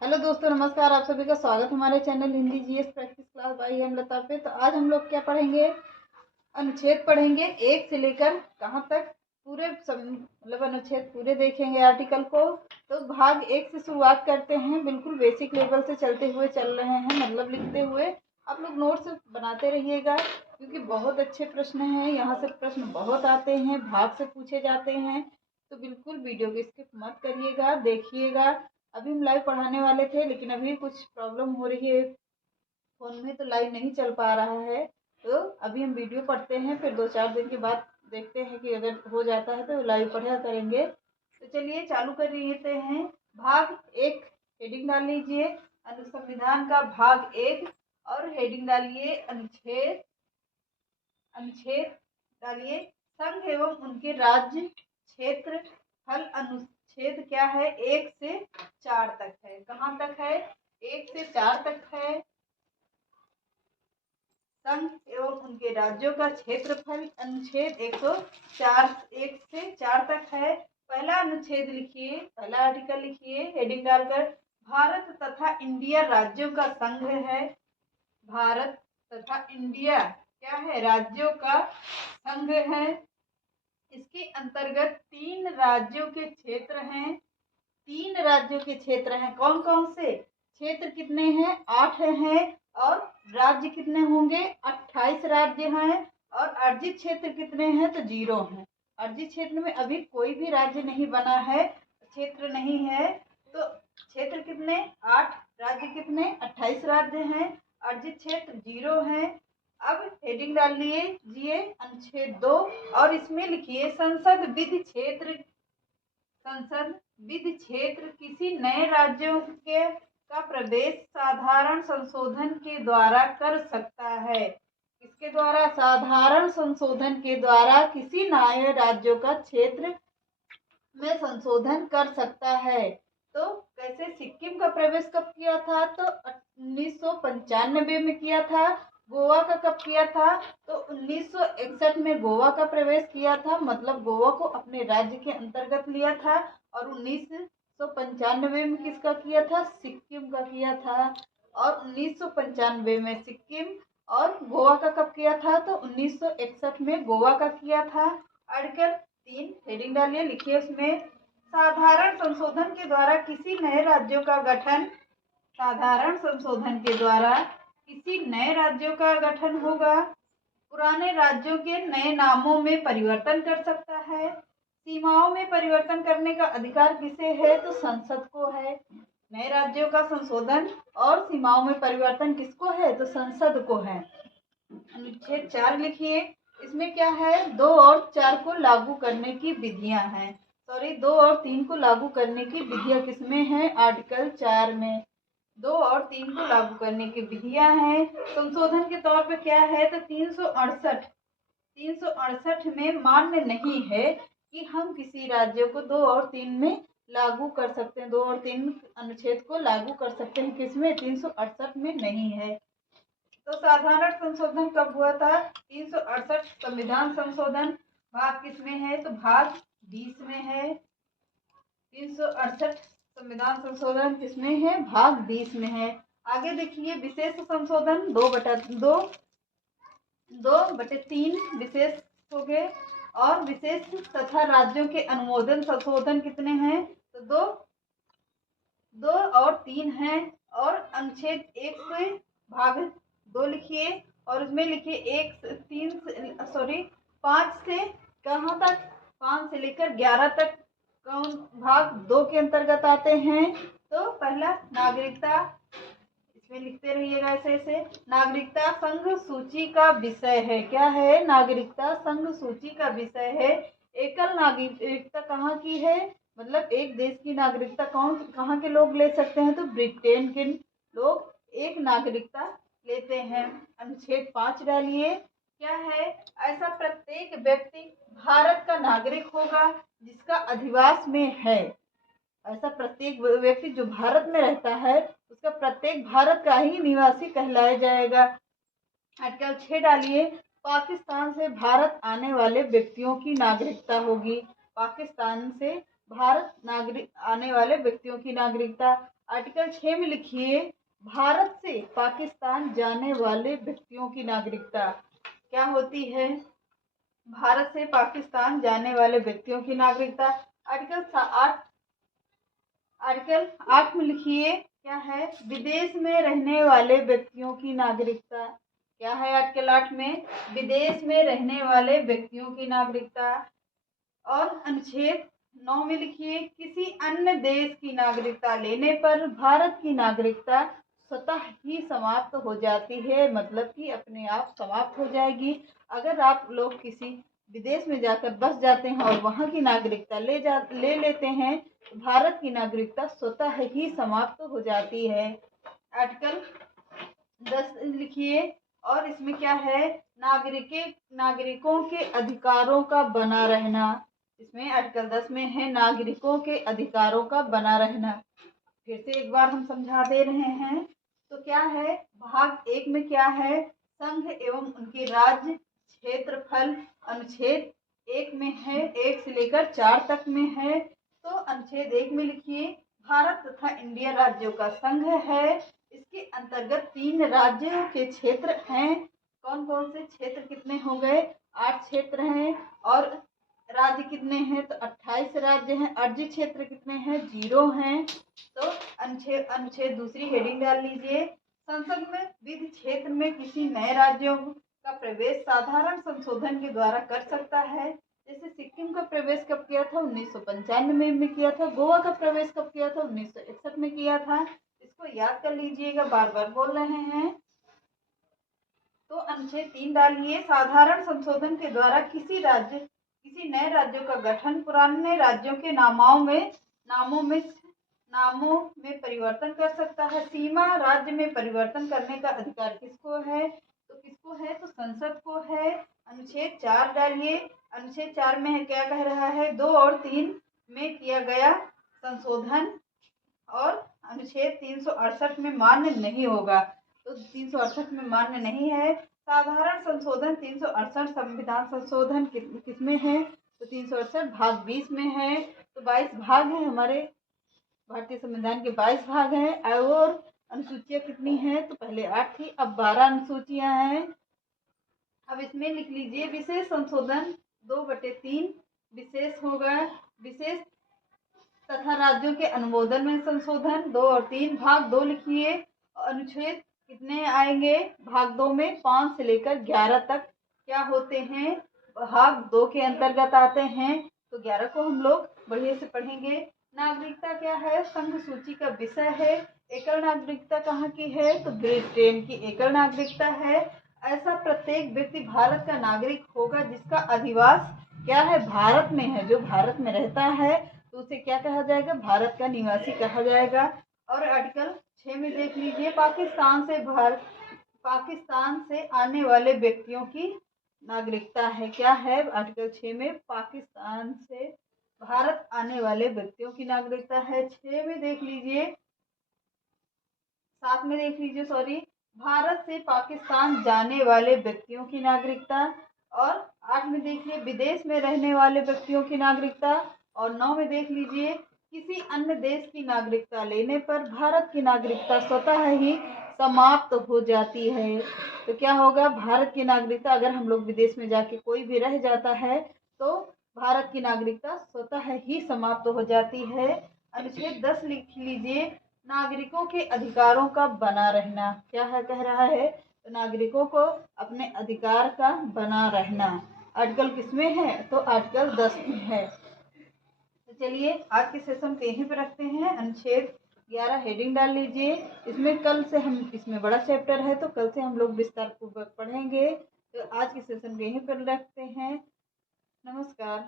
Hello दोस्तों, नमस्कार। आप सभी का स्वागत हमारे channel Hindi GS practice class by हम लता पे। तो आज हम लोग क्या पढ़ेंगे? अनुच्छेद पढ़ेंगे एक से लेकर कहाँ तक, पूरे मतलब अनुच्छेद पूरे देखेंगे आर्टिकल को। तो भाग एक से शुरुआत करते हैं, बिल्कुल बेसिक लेवल से चलते हुए चल रहे हैं, मतलब लिखते हुए। आप लोग नोट्स बनाते रहिएगा क्योंकि बहुत अच्छे प्रश्न हैं, यहाँ से प्रश्न बहुत आते हैं, भाग से पूछे जाते हैं। तो बिल्कुल वीडियो को स्किप मत करिएगा, देखिएगा। अभी हम लाइव पढ़ाने वाले थे लेकिन अभी कुछ प्रॉब्लम हो रही है फ़ोन में, तो लाइव नहीं चल पा रहा है। तो अभी हम वीडियो पढ़ते हैं, फिर 2-4 दिन के बाद देखते हैं कि अगर हो जाता है तो लाइव पढ़ा करेंगे। तो चलिए चालू कर लेते हैं। भाग एक, हेडिंग डाल लीजिए संविधान का भाग एक, और हेडिंग डालिए अनुच्छेद। अनुच्छेद डालिए संघ एवं उनके राज्य क्षेत्र फल। अनुच्छेद क्या है? 1 से 4 तक है। कहाँ तक है? 1 से 4 तक है। संघ एवं उनके राज्यों का क्षेत्रफल अनुच्छेद 104 1 से 4 तक है। पहला अनुच्छेद लिखिए, पहला आर्टिकल लिखिए हेडिंग डालकर, भारत तथा इंडिया राज्यों का संघ है। भारत तथा इंडिया क्या है? राज्यों का संघ है। इसके अंतर्गत 3 राज्यों के क्षेत्र हैं। 3 राज्यों के क्षेत्र हैं। कौन कौन से? क्षेत्र कितने हैं? 8 हैं। और राज्य कितने होंगे? 28 राज्य हैं। और अर्जित क्षेत्र कितने हैं? तो 0 हैं। अर्जित क्षेत्र में अभी कोई भी राज्य नहीं बना है, क्षेत्र नहीं है। तो क्षेत्र कितने? 8। राज्य कितने? 28 राज्य हैं। अर्जित क्षेत्र 0 है। अब हेडिंग डाल लीजिए अनुच्छेद 2, और इसमें लिखिए संसद विधि क्षेत्र। संसद विधि क्षेत्र किसी नए राज्यों के का प्रवेश साधारण संशोधन के द्वारा कर सकता है। किसके द्वारा? साधारण संशोधन के द्वारा किसी नए राज्यों का क्षेत्र में संशोधन कर सकता है। तो कैसे? सिक्किम का प्रवेश कब किया था? तो 1995 में किया था। गोवा का कब किया था? तो 1961 में गोवा का प्रवेश किया था, मतलब गोवा को अपने राज्य के अंतर्गत लिया था। और 1995 में किसका किया था? सिक्किम का किया था। और 1995 में सिक्किम, और गोवा का कब किया था? तो 1961 में गोवा का किया था। आर्टिकल 3 हेडिंग डालिए, लिखिए उसमें साधारण संशोधन के द्वारा किसी नए राज्यों का गठन। साधारण संशोधन के द्वारा किसी नए राज्यों का गठन होगा। पुराने राज्यों के नए नामों में परिवर्तन कर सकता है। सीमाओं में परिवर्तन करने का अधिकार किसे है? तो संसद को है। नए राज्यों का संशोधन और सीमाओं में परिवर्तन किसको है? तो संसद को है। अनुच्छेद 4 लिखिए, इसमें क्या है? 2 और 4 को लागू करने की विधियां हैं। सॉरी, 2 और 3 को लागू करने की विधियां किसमें है? आर्टिकल 4 में 2 और 3 को लागू करने की विधियां हैं। संशोधन के तौर पे क्या है? तो 368 में मान्य नहीं है कि हम किसी राज्य को 2 और 3 में लागू कर सकते हैं। 2 और 3 अनुच्छेद को लागू कर सकते हैं, किसमें? 368 में नहीं है। तो साधारण संशोधन कब हुआ था? 368 संविधान संशोधन। भाग किसमें है? तो भाग 20 में है। 368 संविधान संशोधन किसमें है? भाग 20 में है। आगे देखिए, विशेष संशोधन 2/3 विशेष हो गए। और विशेष तथा राज्यों के अनुमोदन संशोधन कितने हैं? तो 2 और 3 हैं। और अनुच्छेद 1 से भाग 2 लिखिए, और उसमें लिखिए 5 से कहाँ तक? 5 से लेकर 11 तक कौन भाग 2 के अंतर्गत आते हैं? तो पहला नागरिकता, इसमें लिखते रहिएगा ऐसे ऐसे। नागरिकता संघ सूची का विषय है। क्या है? नागरिकता संघ सूची का विषय है। एकल नागरिकता कहाँ की है? मतलब एक देश की नागरिकता कहाँ के लोग ले सकते हैं? तो ब्रिटेन के लोग एक नागरिकता लेते हैं। अनुच्छेद 5 डालिए, क्या है? ऐसा प्रत्येक व्यक्ति भारत का नागरिक होगा जिसका अधिवास में है। ऐसा प्रत्येक व्यक्ति जो भारत में रहता है उसका प्रत्येक भारत का ही निवासी कहलाया जाएगा। आर्टिकल 6 डालिए, पाकिस्तान से भारत आने वाले व्यक्तियों की नागरिकता होगी। पाकिस्तान से भारत नागरिक आने वाले व्यक्तियों की नागरिकता। आर्टिकल 6 में लिखिए भारत से पाकिस्तान जाने वाले व्यक्तियों की नागरिकता क्या होती है। भारत से पाकिस्तान जाने वाले व्यक्तियों की नागरिकता आर्टिकल 8 में लिखिए क्या है, विदेश में रहने वाले व्यक्तियों की नागरिकता क्या है। आर्टिकल 8 में विदेश में रहने वाले व्यक्तियों की नागरिकता। और अनुच्छेद 9 में लिखिए किसी अन्य देश की नागरिकता लेने पर भारत की नागरिकता स्वतः ही समाप्त हो जाती है, मतलब कि अपने आप समाप्त हो जाएगी। अगर आप लोग किसी विदेश में जाकर बस जाते हैं और वहां की नागरिकता ले लेते हैं तो भारत की नागरिकता स्वतः ही समाप्त हो जाती है। आर्टिकल 10 लिखिए और इसमें क्या है, नागरिकों के अधिकारों का बना रहना। इसमें आर्टिकल 10 में है नागरिकों के अधिकारों का बना रहना। फिर से एक बार हम समझा दे रहे हैं। तो क्या है, भाग 1 में क्या है, संघ एवं उनके राज्य क्षेत्रफल अनुच्छेद 1 में है, 1 से लेकर 4 तक में है। तो अनुच्छेद 1 में लिखिए भारत तथा इंडिया राज्यों का संघ है। इसके अंतर्गत 3 राज्यों के क्षेत्र हैं। कौन कौन से क्षेत्र कितने हो गए, 8 क्षेत्र हैं। और राज्य कितने हैं, तो 28 राज्य हैं। अर्जी क्षेत्र कितने हैं, 0 हैं। तो अनुच्छेद दूसरी हेडिंग डाल लीजिए, संसद में विधि क्षेत्र में किसी नए राज्यों का प्रवेश साधारण संशोधन के द्वारा कर सकता है। जैसे सिक्किम का प्रवेश कब किया था, 1995 में किया था। गोवा का प्रवेश कब किया था, 1961 में किया था। इसको याद कर लीजिएगा, बार बार बोल रहे हैं। तो अनुच्छेद 3 डालिए, साधारण संशोधन के द्वारा किसी नए राज्यों का गठन पुराने राज्यों के नामों में परिवर्तन कर सकता है। सीमा राज्य में परिवर्तन करने का अधिकार किसको है, तो संसद को है। अनुच्छेद 4 डालिए, अनुच्छेद 4 में क्या कह रहा है, 2 और 3 में किया गया संशोधन और अनुच्छेद 368 में मान्य नहीं होगा। तो 368 में मान्य नहीं है। साधारण संशोधन 368 संविधान संशोधन किसमें है, तो 368 भाग 20 में है। तो 22 भाग हैं हमारे भारतीय संविधान के, 22 भाग हैं। और अनुसूचियां कितनी हैं, तो पहले 8 थी, अब 12 अनुसूचियां हैं। अब इसमें लिख लीजिए विशेष संशोधन 2/3 विशेष होगा, विशेष तथा राज्यों के अनुमोदन में संशोधन 2 और 3। भाग 2 लिखिए, अनुच्छेद कितने आएंगे, भाग 2 में 5 से लेकर 11 तक क्या होते हैं, भाग 2 के अंतर्गत आते हैं। तो 11 को हम लोग बढ़िया से पढ़ेंगे। नागरिकता क्या है, संघ सूची का विषय है। एकल नागरिकता कहाँ की है, तो ब्रिटेन की एकल नागरिकता है। ऐसा प्रत्येक व्यक्ति भारत का नागरिक होगा जिसका अधिवास क्या है, भारत में है, जो भारत में रहता है तो उसे क्या कहा जाएगा, भारत का निवासी कहा जाएगा। और आर्टिकल 6 में देख लीजिए पाकिस्तान से आने वाले व्यक्तियों की नागरिकता है। क्या है, आर्टिकल 6 में पाकिस्तान से भारत आने वाले व्यक्तियों की नागरिकता है। 6 में देख लीजिए, 7 में देख लीजिए सॉरी, भारत से पाकिस्तान जाने वाले व्यक्तियों की नागरिकता। और 8 में देखिए विदेश में रहने वाले व्यक्तियों की नागरिकता। और 9 में देख लीजिए किसी अन्य देश की नागरिकता लेने पर भारत की नागरिकता स्वतः ही समाप्त हो जाती है। तो क्या होगा, भारत की नागरिकता अगर हम लोग विदेश में जाके कोई भी रह जाता है तो भारत की नागरिकता स्वतः ही समाप्त हो जाती है। अनुच्छेद 10 लिख लीजिए, नागरिकों के अधिकारों का बना रहना। क्या है, कह रहा है, तो नागरिकों को अपने अधिकार का बना रहना। आर्टिकल किसमें है, तो आर्टिकल 10 में है। तो चलिए आज के सेशन को यहीं पे रखते हैं। अनुच्छेद 11 हेडिंग डाल लीजिए। इसमें बड़ा चैप्टर है तो कल से हम लोग विस्तार पूर्वक पढ़ेंगे। तो आज के सेशन को यहीं पर रखते हैं। नमस्कार।